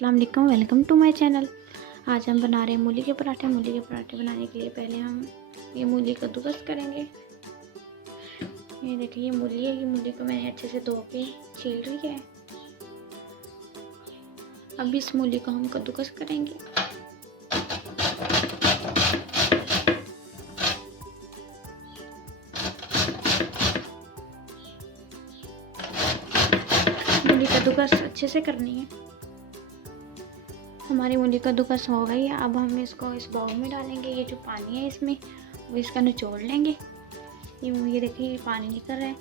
अस्सलाम वालेकुम, welcome to my channel. आज हम बना रहे हैं मूली के पराठे। मूली के पराठे बनाने के लिए पहले हम ये मूली कद्दूकस करेंगे। ये देखिए ये मूली है। ये मूली को मैंने अच्छे से धो के छील रही है। अब इस मूली को हम कद्दूकस करेंगे। मूली कद्दूकस अच्छे से करनी है। हमारी मूली कद्दूकस हो गई है। अब हम इसको इस बाउल में डालेंगे। ये जो पानी है इसमें वो इसका निचोड़ लेंगे। ये देखिए ये पानी निकल रहा है।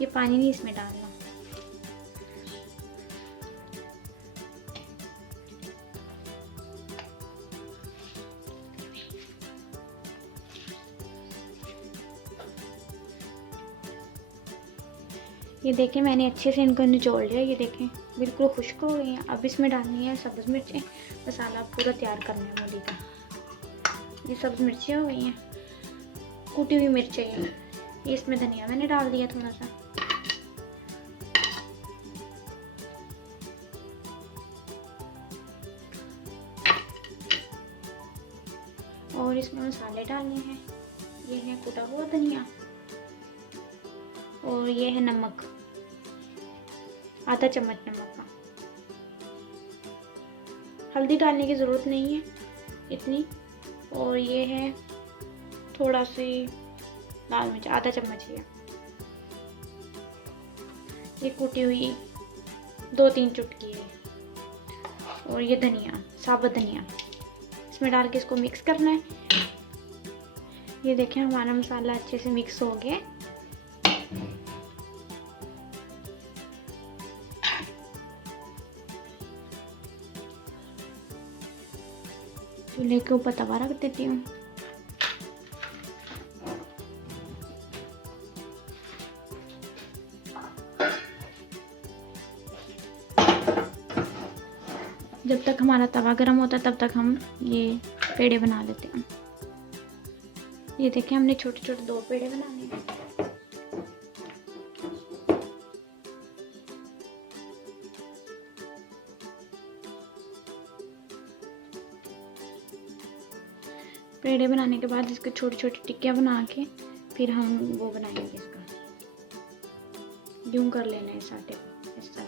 ये पानी नहीं इसमें डालना। ये देखें मैंने अच्छे से इनको निचोड़ लिया। ये देखें बिल्कुल खुश्क हो गई हैं। अब इसमें डालनी है सब्ज़ मिर्चें। मसाला पूरा तैयार करना है मूली का। ये सब्ज़ मिर्चें हो गई हैं, कूटी हुई मिर्चें हैं। ये इसमें धनिया मैंने डाल दिया थोड़ा सा। और इसमें मसाले डालने हैं। ये है कूटा हुआ धनिया और ये है नमक, आधा चम्मच नमक का। हल्दी डालने की ज़रूरत नहीं है इतनी। और ये है थोड़ा सी लाल मिर्च, आधा चम्मच है। ये कूटी हुई 2-3 चुटकी है। और ये धनिया, साबुत धनिया इसमें डाल के इसको मिक्स करना है। ये देखें हमारा मसाला अच्छे से मिक्स हो गया। चूल्हे के ऊपर तवा रख देती हूँ। जब तक हमारा तवा गर्म होता है तब तक हम ये पेड़े बना लेते हैं। ये देखिए हमने छोटे छोटे 2 पेड़े बनाने हैं। पेड़े बनाने के बाद इसके छोटी छोटी टिक्कियाँ बना के फिर हम वो बनाएंगे। इसका यूं कर लेना है इस आटे को इस तरह।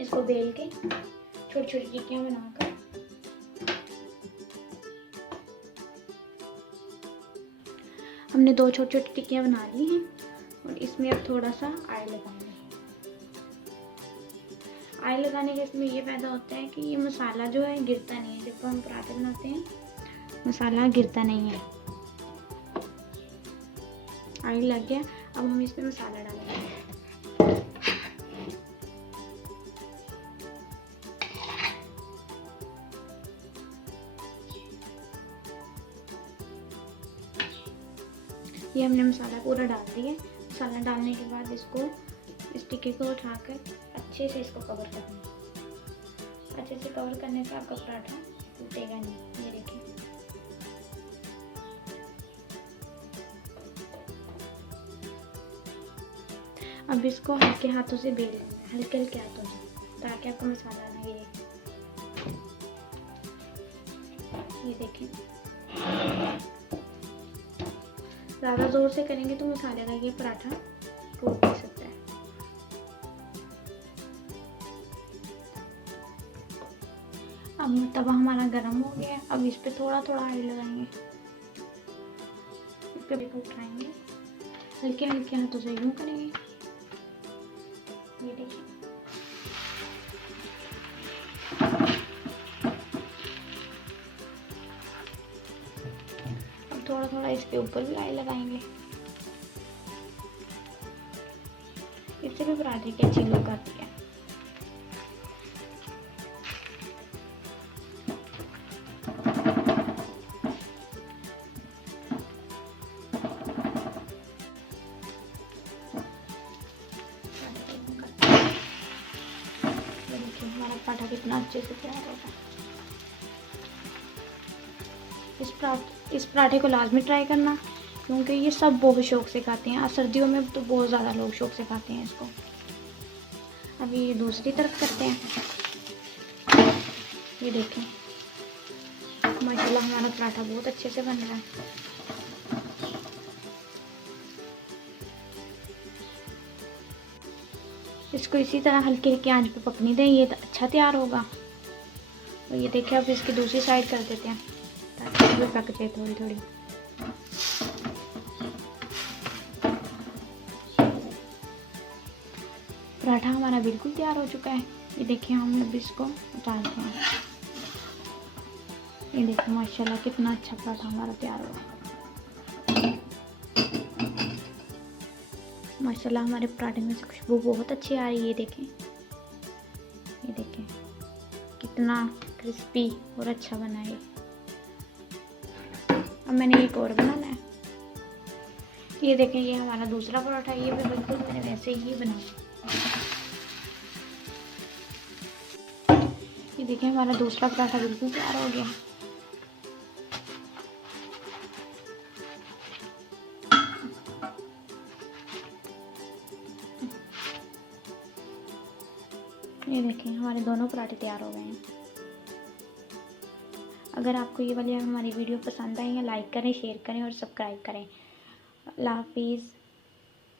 इसको बेल के छोटी छोटी टिक्कियाँ बनाकर हमने 2 छोटी छोटी टिक्कियाँ बना ली हैं। और इसमें अब थोड़ा सा ऑयल लगाएंगे। ऑयल लगाने के इसमें ये फ़ायदा होता है कि ये मसाला जो है गिरता नहीं है। जब हम पराठे बनाते हैं मसाला गिरता नहीं है। ऑयल लग गया। अब हम इसमें मसाला डालेंगे। ये हमने मसाला पूरा डाल दिया। मसाला डालने के बाद इसको इस टिक्की को उठाकर अच्छे से इसको कवर करना है। अच्छे से कवर करने से आपका पराठा टूटेगा नहीं। ये देखिए अब इसको हल्के हाथों से बेल लेना है, हल्के हल्के हाथों से, ताकि आपका मसाला ना गिरे। ये देखिए ज़्यादा ज़ोर से करेंगे तो मसाले का ये पराठा टूट भी सकता है। अब तवा हमारा गर्म हो गया। अब इस पे थोड़ा थोड़ा ऑयल लगाएंगे। इस पे उठाएंगे, हल्के हल्के हाथों से यूं करेंगे। ये देखिए अब थोड़ा थोड़ा इसके ऊपर भी ऑयल लगाएंगे। इससे भी पराठे की अच्छी लुक आती है। हमारा पराठा कितना अच्छे से तैयार होगा। इस पराठे को लाजमी ट्राई करना। क्योंकि ये सब बहुत शौक़ से खाते हैं। सर्दियों में तो बहुत ज़्यादा लोग शौक़ से खाते हैं इसको। अभी ये दूसरी तरफ करते हैं। ये देखें माशाल्लाह हमारा पराठा बहुत अच्छे से बन रहा है। इसको इसी तरह हल्की हल्की आंच पे पकने दें, ये अच्छा तैयार होगा। और ये देखिए अब इसकी दूसरी साइड कर देते हैं ताकि ये पक जाए थोड़ी थोड़ी। पराठा हमारा बिल्कुल तैयार हो चुका है। ये देखिए हम अब इसको उतारते हैं। ये देखिए माशाल्लाह कितना अच्छा पराठा हमारा तैयार हुआ। माशाल्लाह हमारे पराठे में से खुशबू बहुत अच्छी आ रही है। ये देखें कितना क्रिस्पी और अच्छा बना है। अब मैंने एक और बनाना है। ये देखें ये हमारा दूसरा पराठा, ये भी बिल्कुल मैंने वैसे ही बना। ये देखें हमारा दूसरा पराठा बिल्कुल तैयार हो गया। ये देखें हमारे दोनों पराठे तैयार हो गए हैं। अगर आपको ये वाली हमारी वीडियो पसंद आई है लाइक करें, शेयर करें और सब्सक्राइब करें। अल्लाह हाफिज़।